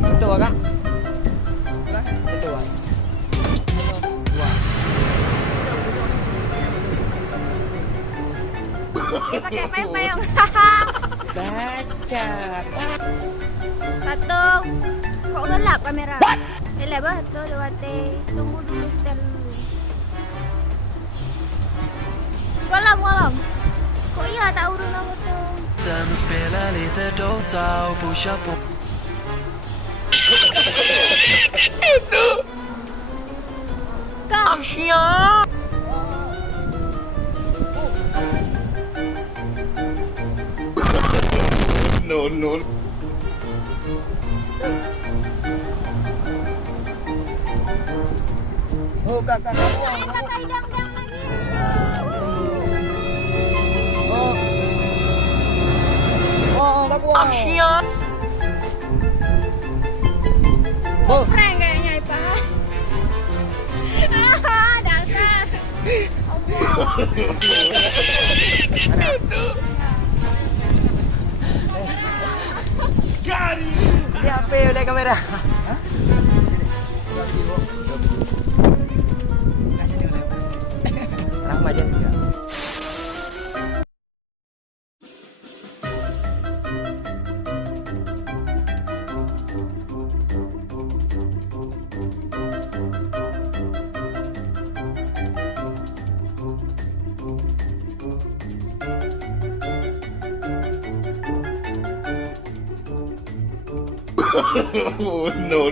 Betul kan? Betul kan? Dia pakai payung. Baca. Patung. Kok gelap kamera? Gelap betul Dewate. Tunggu dulu setel dulu. Kolam. Kok iya tak urut nama tu? Den spelar lite Dota och pushar på. Asyik. No. Oh, kakak. Pakai dang-dang lagi. Oh, tak buang. Asyik. Oh. Prank kayaknya, Pak. Dasar. Dia apa udah kamera? Hah? Rahmad Jesica. No.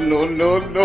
No. No.